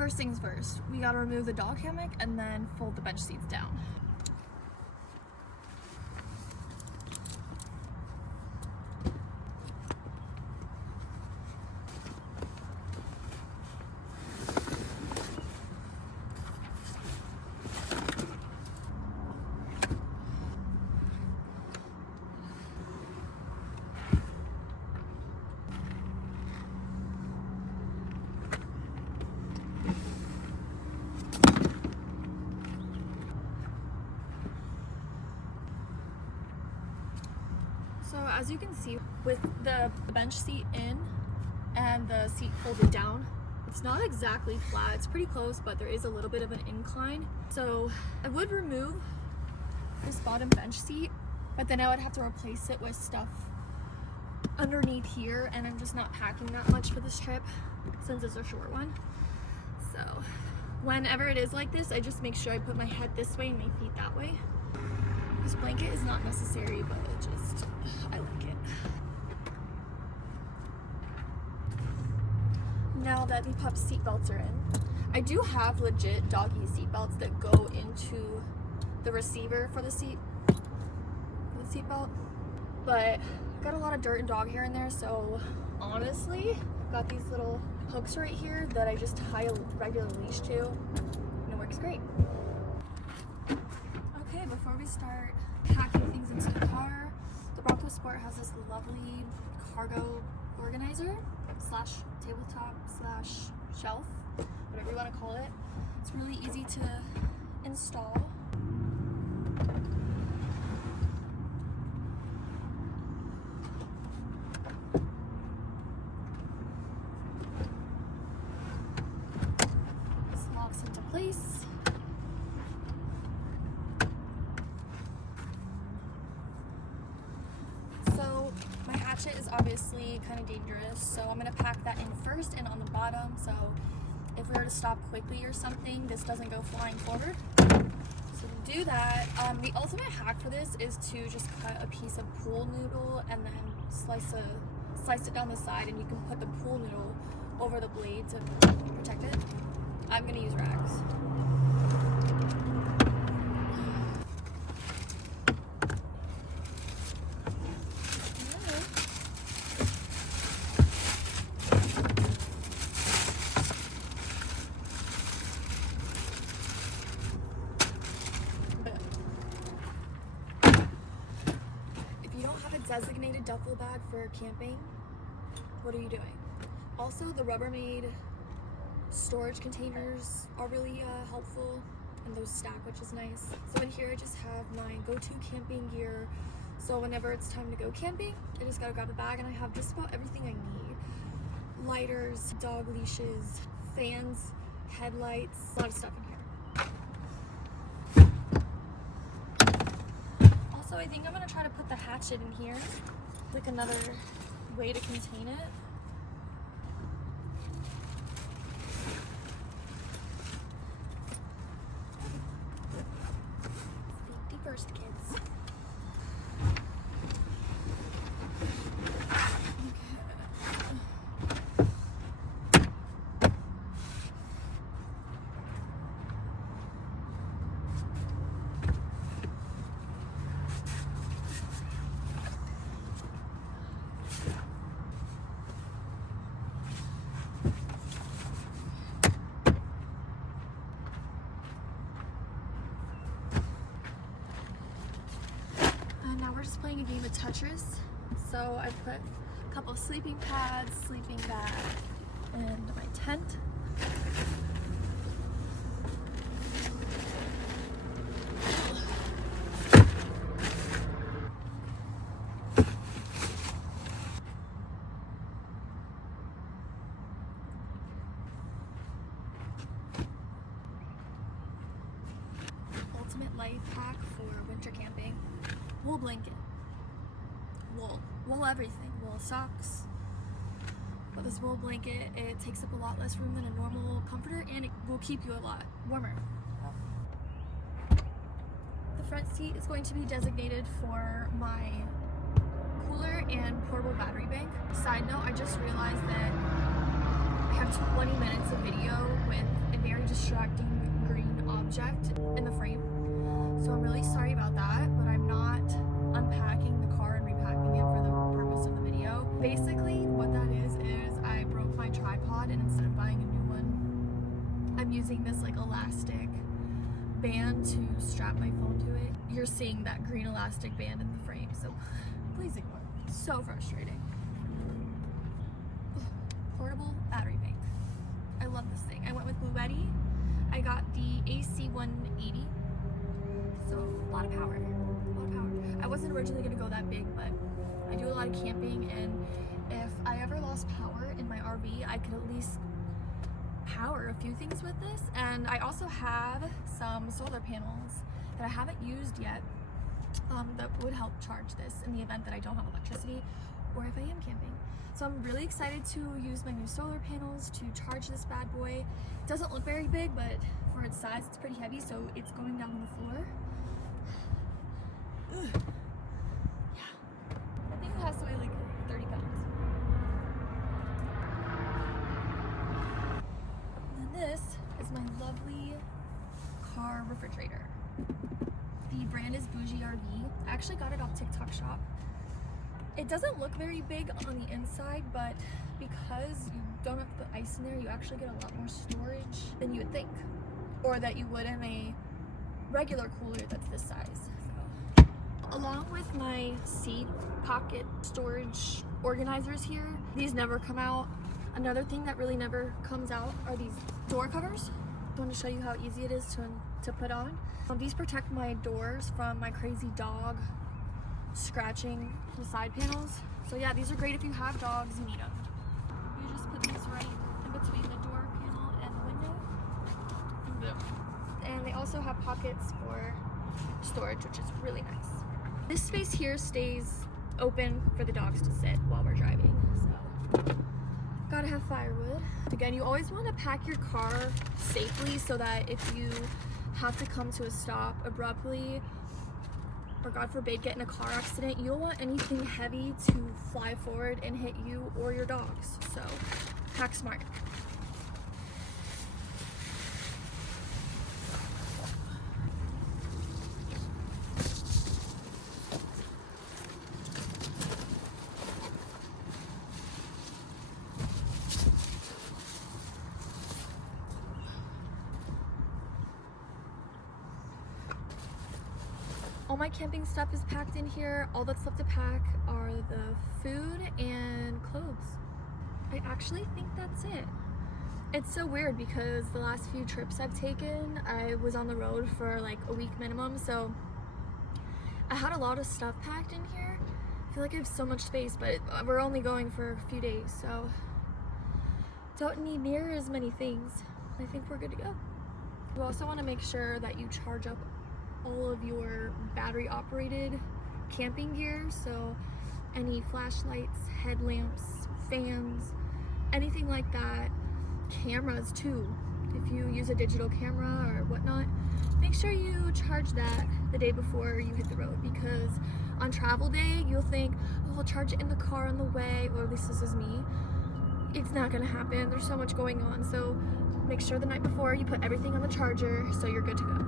First things first, we gotta remove the dog hammock and then fold the bench seats down. So as you can see, with the bench seat in and the seat folded down, it's not exactly flat, it's pretty close, but there is a little bit of an incline. So I would remove this bottom bench seat, but then I would have to replace it with stuff underneath here, and I'm just not packing that much for this trip since it's a short one. So whenever it is like this, I just make sure I put my head this way and my feet that way. This blanket is not necessary, but I like it. Now that the pup seat belts are in, I do have legit doggy seat belts that go into the receiver for the seat belt, but I got a lot of dirt and dog hair in there, so honestly, I've got these little hooks right here that I just tie a regular leash to, and it works great. Okay, before we start packing things into the car, the Bronco Sport has this lovely cargo organizer slash tabletop slash shelf, whatever you want to call it. It's really easy to install. This locks into place. So my hatchet is obviously kind of dangerous, so I'm going to pack that in first and on the bottom, so if we were to stop quickly or something, this doesn't go flying forward. So to do that, the ultimate hack for this is to just cut a piece of pool noodle and then slice it down the side, and you can put the pool noodle over the blade to protect it. I'm going to use rags. Designated duffel bag for camping, what are you doing? Also, the Rubbermaid storage containers are really helpful, and those stack, which is nice. So in here I just have my go-to camping gear, so whenever it's time to go camping, I just gotta grab a bag and I have just about everything I need. Lighters, dog leashes, fans, headlights, a lot of stuff in here. So I think I'm going to try to put the hatchet in here, like another way to contain it. Safety first, kids. Now we're just playing a game of Tetris. So I put a couple sleeping pads, sleeping bag, and my tent. Ultimate life hack for winter camping. Wool blanket. Wool everything. Wool socks. But this wool blanket, it takes up a lot less room than a normal comforter, and it will keep you a lot warmer. The front seat is going to be designated for my cooler and portable battery bank. Side note, I just realized that I have 20 minutes of video with a very distracting green object in the frame. So I'm really sorry about that, but I'm not unpacking the car and repacking it for the purpose of the video. Basically, what that is I broke my tripod, and instead of buying a new one, I'm using this like elastic band to strap my phone to it. You're seeing that green elastic band in the frame, so please ignore it. So frustrating. Portable battery bank. I love this thing. I went with Bluetti. I got the AC180. So a lot of power. I wasn't originally gonna go that big, but I do a lot of camping, and if I ever lost power in my RV, I could at least power a few things with this. And I also have some solar panels that I haven't used yet that would help charge this in the event that I don't have electricity or if I am camping. So I'm really excited to use my new solar panels to charge this bad boy. It doesn't look very big, but for its size, it's pretty heavy, so it's going down on the floor. Ugh. Yeah, I think it has to weigh like 30 pounds. And then this is my lovely car refrigerator. The brand is Bougie RV. I actually got it off TikTok Shop. It doesn't look very big on the inside, but because you don't have to put ice in there, you actually get a lot more storage than you would think, or that you would in a regular cooler that's this size. So, along with my seat pocket storage organizers here, these never come out. Another thing that really never comes out are these door covers. I want to show you how easy it is to put on. These protect my doors from my crazy dog scratching the side panels. So yeah, these are great if you have dogs, you need them. You just put these right in between the door panel and the window, and boom. And they also have pockets for storage, which is really nice. This space here stays open for the dogs to sit while we're driving, so gotta have firewood. Again, you always want to pack your car safely so that if you have to come to a stop abruptly, or God forbid get in a car accident, you don't want anything heavy to fly forward and hit you or your dogs. So pack smart. All my camping stuff is packed in here. All that's left to pack are the food and clothes. I actually think that's it. It's so weird because the last few trips I've taken, I was on the road for like a week minimum, so I had a lot of stuff packed in here. I feel like I have so much space, but we're only going for a few days, so don't need near as many things. I think we're good to go. You also want to make sure that you charge up all of your battery operated camping gear, so any flashlights, headlamps, fans, anything like that. Cameras too, if you use a digital camera or whatnot, make sure you charge that the day before you hit the road, because on travel day you'll think, oh, I'll charge it in the car on the way, or at least this is me. It's not gonna happen. There's so much going on, so make sure the night before you put everything on the charger so you're good to go.